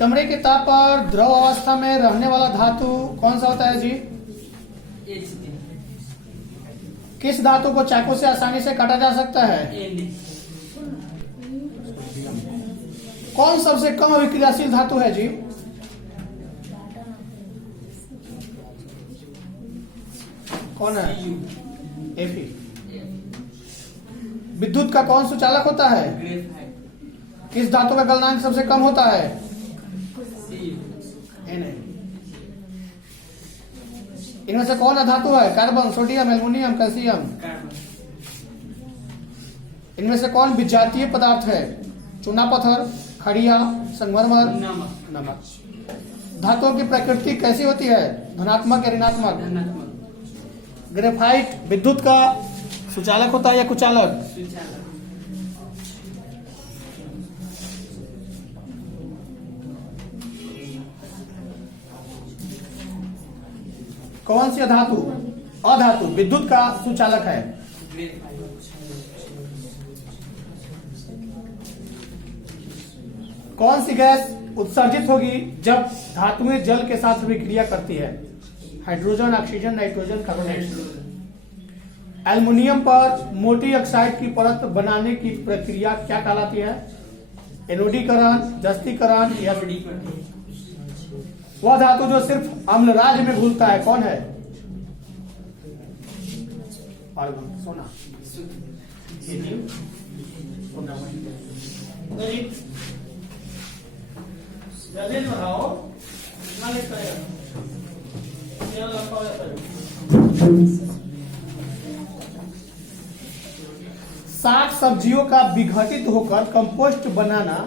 कमरे के ताप पर द्रव अवस्था में रहने वाला धातु कौन सा होता है जी? किस धातु को चाकू से आसानी से काटा जा सकता है? कौन सबसे कम अभिक्रियाशील धातु है जी? कौन है? एफी। विद्युत का कौन सुचालक होता है? किस धातु का गलनांक सबसे कम होता है? Na। इनमें से कौन धातु है? Carbon, sodium, aluminium, calcium. इनमें से कौन विजातीय पदार्थ है? चूना पत्थर, खड़िया, संगमरमर, नमक। धातुओं की प्रकृति कैसी होती है? धनात्मक या ऋणात्मक? ग्रेफाइट विद्युत का सुचालक होता है या कुचालक? कौन सी धातु अधातु विद्युत का सुचालक है? कौन सी गैस उत्सर्जित होगी जब धातुएं जल के साथ विक्रिया करती है? Hydrogen, oxygen, nitrogen, carbon dioxide. Aluminium पर मोटी ऑक्साइड की परत बनाने की प्रक्रिया क्या कहलाती है? एनोडीकरण, जस्तीकरण या वह धातु जो सिर्फ अम्लराज में घुलता है कौन है? सोना। जल्दी बढ़ाओ। 60 सब्जियों का विघटित होकर कंपोस्ट बनाना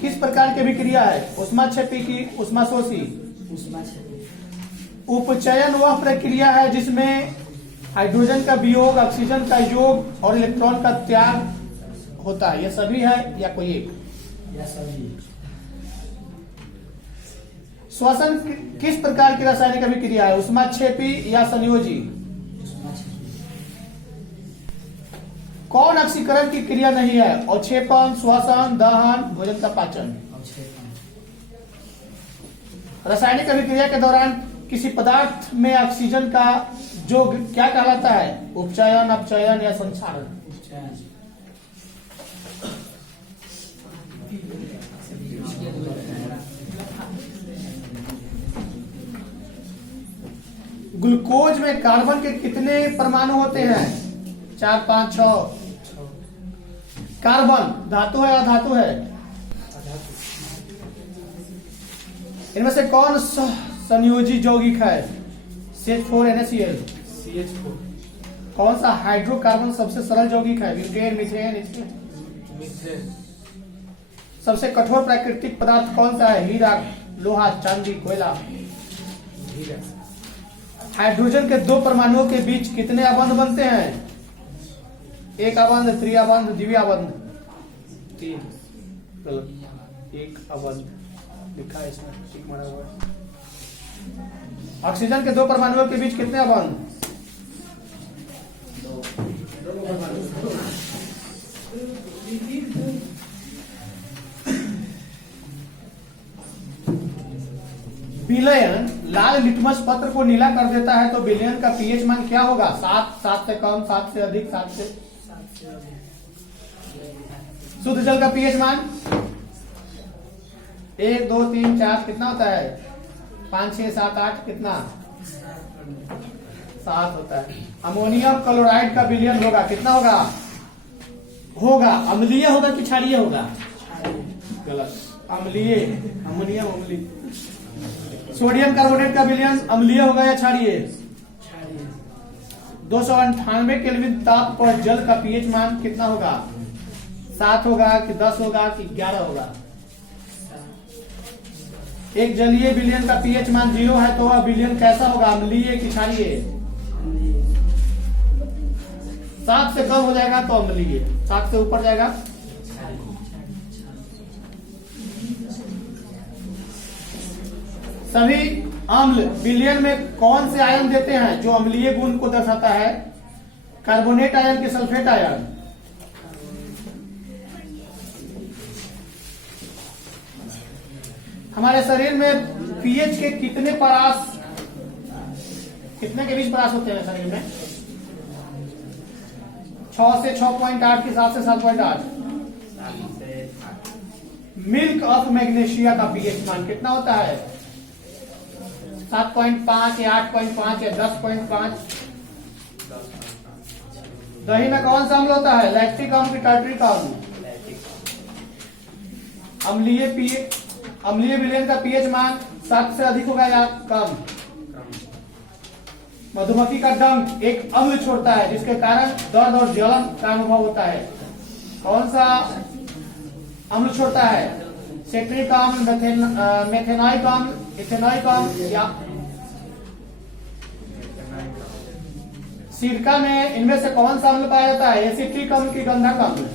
किस प्रकार की अभिक्रिया है? ऊष्माक्षेपी की ऊष्माशोषी? उपचयन वह प्रक्रिया है जिसमें हाइड्रोजन का वियोग, ऑक्सीजन का योग और इलेक्ट्रॉन का त्याग होता है। यह सभी है या कोई एक? श्वसन किस प्रकार की रासायनिक अभिक्रिया है? ऊष्माक्षेपी या संयोजी? कौन ऑक्सीकरण की क्रिया नहीं है? अवक्षेपण, श्वसन, दहन, भोजन का पाचन। रासायनिक अभिक्रिया के दौरान किसी पदार्थ में ऑक्सीजन का जो क्या कहलाता है? उपचयन, अपचयन या संचारण? ग्लूकोज में कार्बन के कितने परमाणु होते हैं? 4, 5, 6। कार्बन धातु है या अधातु है? इनमें से कौन संयोजी यौगिक है? CH4 NaCl। कौन सा हाइड्रोकार्बन सबसे सरल यौगिक है? Butane, methane. सबसे कठोर प्राकृतिक पदार्थ कौन सा है? हीरा, लोहा, चांदी, कोयला। हाइड्रोजन के दो परमाणुओं के बीच कितने अबंध बनते हैं? एक अबंध, त्रिअबंध, द्विअबंध। 3 गलत। एक अबंध लिखा है इसमें, ठीक माना हुआ है। ऑक्सीजन के दो परमाणुओं के बीच कितने अबंध? 2। विलयन लाल लिटमस पत्र को नीला कर देता है तो विलयन का पीएच मान क्या होगा? 7, 7 से कम, 7 से अधिक, 7 से शुद्ध जल का पीएच मान 1, 2, 3, 4 कितना होता है? 5, 6, 7, 8 कितना? 7 होता है। अमोनियम क्लोराइड का विलयन होगा कितना होगा? होगा अम्लीय होगा कि क्षारीय होगा? गलत, अम्लीय। अमोनियम अम्लीय। सोडियम कार्बोनेट का विलयन अम्लीय होगा या क्षारीय? 298 केल्विन ताप पर जल का पीएच मान कितना होगा? 7 होगा कि 10 होगा कि 11 होगा? एक जलीय विलयन का पीएच मान 0 है तो वह विलयन कैसा होगा? अम्लीय कि क्षारीय? 7 से कम हो जाएगा तो अम्लीय, 7 से ऊपर जाएगा। सभी अम्ल विलयन में कौन से आयन देते हैं जो अम्लीय गुण को दर्शाता है? कार्बोनेट आयन कि सल्फेट आयन? हमारे शरीर में पीएच के कितने परास, कितने के बीच परास होते हैं शरीर में? 6 से 6.8 के हिसाब से 7.8। मिल्क ऑफ मैग्नीशिया का पीएच मान कितना होता है? 7.5 या 8.5 या 10.5। दही में कौन सा अम्ल होता है? लैक्टिक अम्ल की टार्ट्रिक अम्ल? अम्लीय विलयन का पीएच मान 7 से अधिक होगा या कम? मधुमक्खी का डंक एक अम्ल छोड़ता है जिसके कारण दर्द और जलन का अनुभव होता है। कौन सा अम्ल छोड़ता है? सेट्रिक अम्ल, मेथेनॉइक अम्ल, इथेनॉइक अम्ल या सिरका में इनमें से कौन सा अम्ल पाया जाता है? एसिटिक अम्ल की गंधक अम्ल?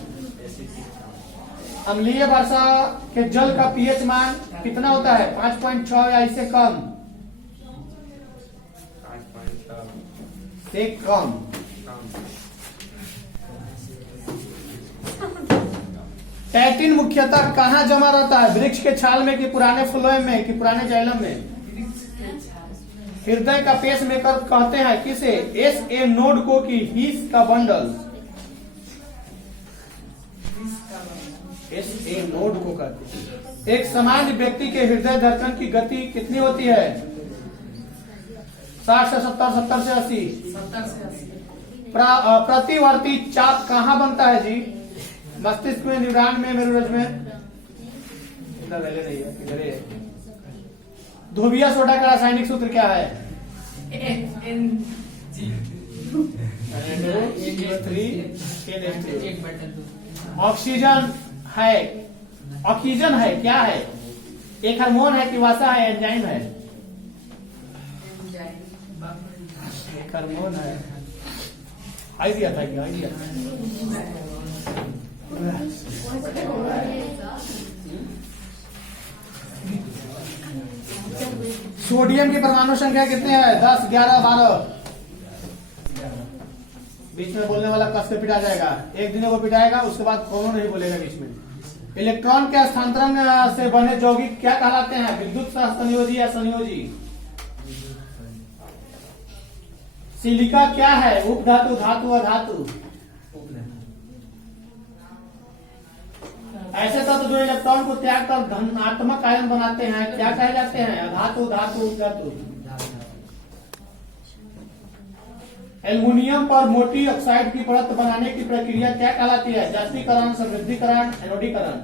अम्लीय वर्षा के जल का पीएच मान कितना होता है? 5.6 या इससे कम? से कम। टैक्टिन मुख्यतः कहाँ जमा रहता है? वृक्ष के छाल में कि पुराने फ्लोएम में कि पुराने जाइलम में? हृदय का पेस मेकर कहते हैं किसे? एस ए नोड को कि हीस का बंडल? एस ए नोड को कहते हैं। एक सामान्य व्यक्ति के हृदय धड़कन की गति कितनी होती है? 60 से 70, 70 से 80, 70 से 80। प्रतिवर्ती चाप कहाँ बनता है जी? मस्तिष्क में, न्यूरॉन में, मेरुरज में? इधर नहीं है, इधर है। धोबिया सोडा का रासायनिक सूत्र क्या है? ऑक्सीजन है, ऑक्सीजन है क्या है? एक हार्मोन है कि वसा है, एंजाइम है? एक हार्मोन है। आइडिया था क्या? आइडिया सोडियम की परमाणु संख्या कितनी है? 10, 11, 12। बीच में बोलने वाला कस के पिटा जाएगा। एक दिन को पिटाएगा, उसके बाद कौन नहीं बोलेगा बीच में। इलेक्ट्रॉन के स्थानांतरण से बने यौगिक क्या कहलाते हैं? विद्युत सहसंयोजी या संयोजी? सिलिका क्या है? उपधातु, धातु, अधातु? ऐसे तत्व जो इलेक्ट्रॉन को त्याग कर धनात्मक आयन बनाते हैं क्या कहे जाते हैं? अधातु, धातु, उपधातु? एल्युमिनियम पर मोटी ऑक्साइड की परत बनाने की प्रक्रिया क्या कहलाती है? जास्तीकरण, समृद्धिकरण, एनोडीकरण?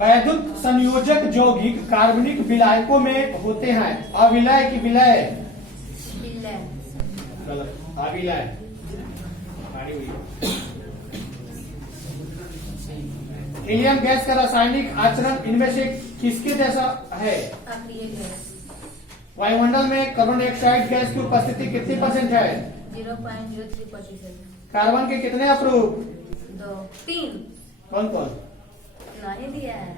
वैद्युत संयोजक यौगिक कार्बनिक विलायकों में होते हैं। अविलय की विलय? गलत। अविलय। हीलियम गैस का रासायनिक आचरण इनमें से किसके जैसा है? वायुमंडल में कार्बन डाइऑक्साइड गैस की उपस्थिति कितनी % है? 0.03%। कार्बन के कितने अप्रूव? 3। कौन कौन? नहीं दिया है।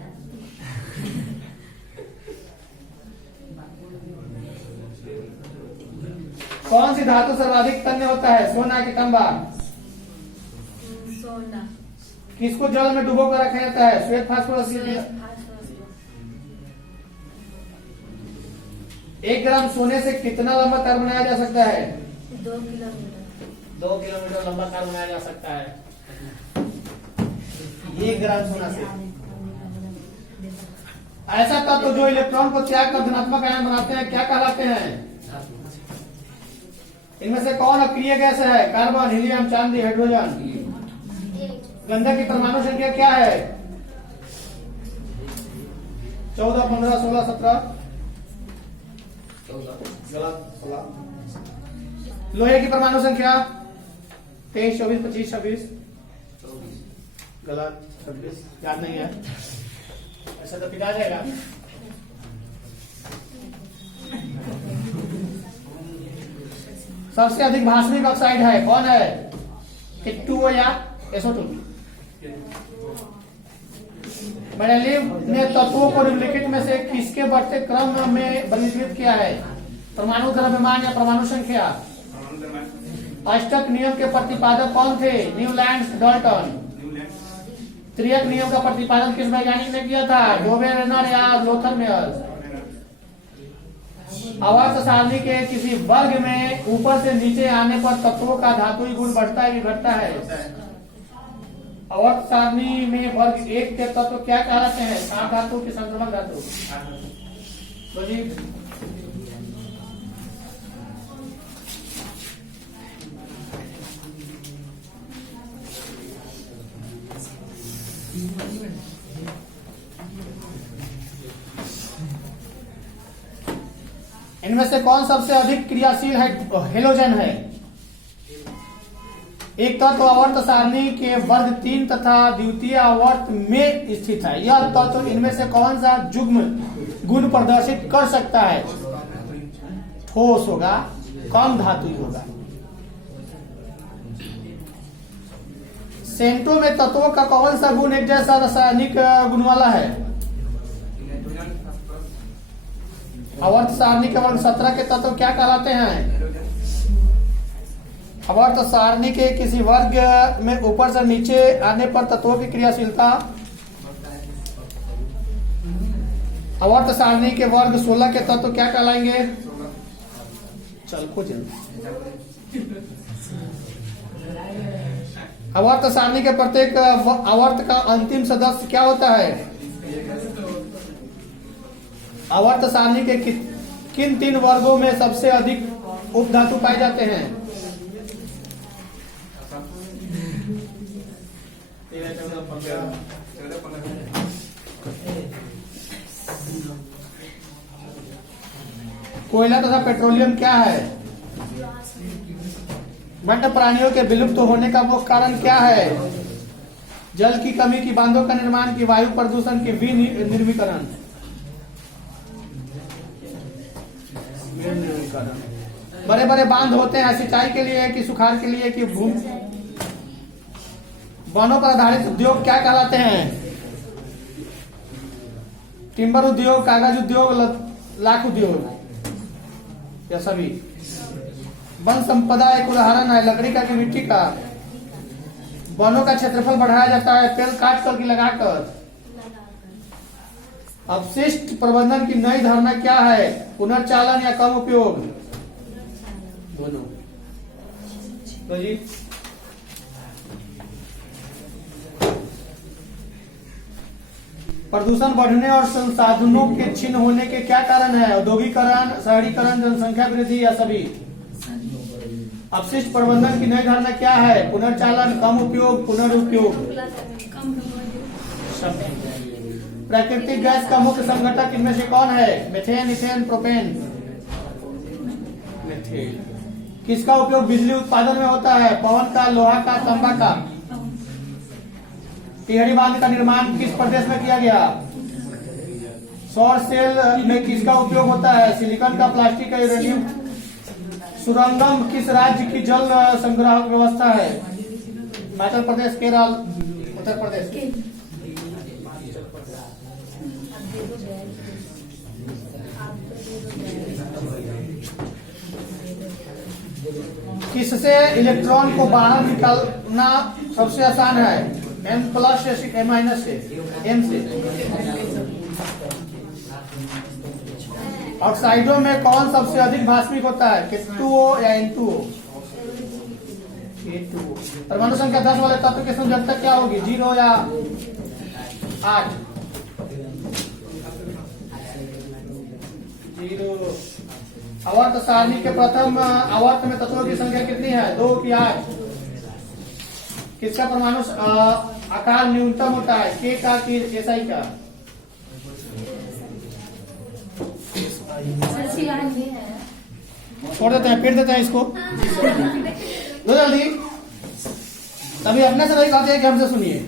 कौन सी धातु सर्वाधिक तन्य होता है? सोना की तांबा? सोना। किसको जल में डुबो कर रखा जाता है? श्वेत फास्फोरस? 1 ग्राम सोने से कितना लंबा तार बनाया जा सकता है? 2 किलोमीटर। 2 किलोमीटर लंबा तार बनाया जा सकता है 1 ग्राम सोना से। ऐसा तत्व जो इलेक्ट्रॉन को त्याग कर धनात्मक आयन बनाते हैं क्या कहलाते हैं? इनमें से कौन अक्रिय गैस है? कार्बन, हीलियम, चांदी, हाइड्रोजन? गंधक की परमाणु संख्या क्या है? 14, 15, 16, 17? गलत। 16। लोहे की परमाणु संख्या? 23, 24, 25, 26? गलत। 26 याद नहीं है? ऐसा तो पिटा जाएगा। सबसे अधिक भाषणिक ऑक्साइड है कौन है? H2O या SO2? मैंने लिव ने तत्वों को निम्नलिखित में से किसके बढ़ते क्रम में वर्गीकृत किया है? परमाणु द्रव्यमान या परमाणु संख्या? अष्टक नियम के प्रतिपादक कौन थे? Newland, Dalton. त्रियक नियम का प्रतिपादन किस वैज्ञानिक ने किया था? डोबेरेनर या लोथर मेयर? आवर्त सारणी के किसी वर्ग में ऊपर से नीचे आने पर तत्वों का धातुई गुण बढ़ता है कि घटता है? आवर्त सारणी में वर्ग एक के तत्व क्या कहलाते हैं? सार धातु की संक्रमक धातु? बोलिए। इनमें से कौन सबसे अधिक क्रियाशील हेलोजन है? एक तत्व आवर्त सारणी के वर्ग 3 तथा द्वितीय आवर्त में स्थित है। यह तत्व इनमें से कौन सा युग्म गुण प्रदर्शित कर सकता है? ठोस होगा, कम धातुई होगा। सेंटो में तत्वों का कौन सा गुण एक जैसा रासायनिक गुण वाला है? आवर्त सारणी के वर्ग 17 के तत्व क्या कहलाते हैं? आवर्त सारणी के किसी वर्ग में ऊपर से नीचे आने पर तत्वों की क्रियाशीलता? आवर्त सारणी के वर्ग 16 के तत्व क्या कहलाएंगे? चल कुछ आवर्त सारणी के प्रत्येक आवर्त का अंतिम सदस्य क्या होता है? आवर्त सारणी के किन 3 वर्गों में सबसे अधिक उपधातु पाए जाते हैं? कोयला तथा पेट्रोलियम क्या है? वन्य प्राणियों के विलुप्त होने का मुख्य कारण क्या है? जल की कमी की, बांधों का निर्माण की, वायु प्रदूषण की, विनिर्मीकरण। बड़े बड़े बांध होते हैं सिंचाई के लिए कि सुखाड़ के लिए कि भूमि। वनों पर आधारित उद्योग क्या कहलाते हैं? टिम्बर उद्योग, कागज उद्योग, लाख उद्योग या सभी। वन संपदा एक उदाहरण है लकड़ी का कि मिट्टी का। वनों का क्षेत्रफल बढ़ाया जाता है पेड़ काट कर की लगाकर। अपशिष्ट प्रबंधन की नई धारणा क्या है? पुनर्चालन या कम उपयोग? दोनों। तो जी प्रदूषण बढ़ने और संसाधनों के क्षीण होने के क्या कारण है? औद्योगिकरण, शहरीकरण, जनसंख्या वृद्धि या सभी? अपशिष्ट प्रबंधन की नई धारणा क्या है? पुनर्चालन, कम उपयोग, पुनरुपयोग? प्राकृतिक गैस का मुख्य संघटक इनमें से कौन है? Methane, ethane, propane? मीथेन। किसका उपयोग बिजली उत्पादन में होता है? पवन का, लोहा का, तांबा का? टिहरी बांध का निर्माण किस प्रदेश में किया गया? सौर सेल में किसका उपयोग होता है? सिलिकॉन का, प्लास्टिक का, यूरेनियम? सुरंगम किस राज्य की जल संग्रह व्यवस्था है? हिमाचल प्रदेश, केरल, उत्तर प्रदेश? किससे इलेक्ट्रॉन को बाहर निकालना सबसे आसान है? M+ या M- से? M से। ऑक्साइडों में कौन सबसे अधिक भास्मिक होता है? H2O या N2O? H2O। परमाणु संख्या 10 वाले तत्व की संयोजकता क्या होगी? 0 या 8? 0। आवर्त सारणी के प्रथम आवर्त में तत्वों की संख्या कितनी है? 2 की 8? किसका परमाणु आकार न्यूनतम होता है? K का कि SI का? छोड़ देते हैं, फिर देते हैं इसको। दो जल्दी। तभी अपने से नहीं कहते कि हमसे सुनिए।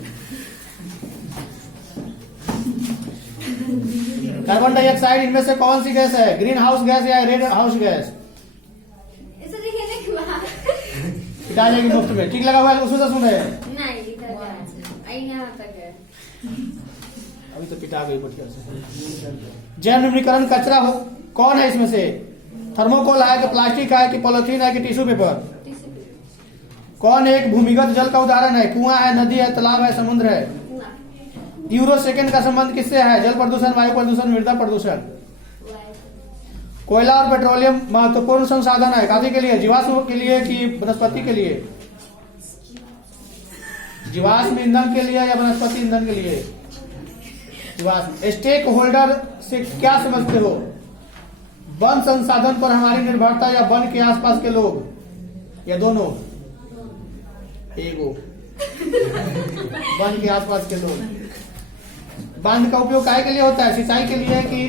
कार्बन डाइऑक्साइड इनमें से कौन सी गैस है? ग्रीन हाउस गैस या रेड हाउस गैस? डालेगी मुफ्त में। ठीक लगा हुआ है? उसमें से सुन रहे हैं। नहीं, अभी तो पिटा गई बढ़िया से। जैव निम्नीकरण कचरा हो कौन है इसमें से? थर्मोकोल है कि प्लास्टिक है कि पॉलिथीन है कि टिश्यू पेपर? Tissue paper. कौन एक भूमिगत जल का उदाहरण है? कुआं है, नदी है, तालाब है, समुद्र है? ना। यूरो सेकंड का संबंध किससे है? जल प्रदूषण, वायु प्रदूषण, मृदा प्रदूषण? वायु। कोयला और पेट्रोलियम महत्वपूर्ण संसाधन है कादी के लिए? जीवाश्म के लिए कि वनस्पति के लिए? जीवाश्म ईंधन के लिए या वनस्पति ईंधन के लिए? जीवाश्म। स्टेक होल्डर से क्या समझते हो? वन संसाधन पर हमारी निर्भरता या वन के आसपास के लोग या दोनों? एगो वन के आसपास के लोग। बांध का उपयोग काय के लिए होता है? सिंचाई के लिए कि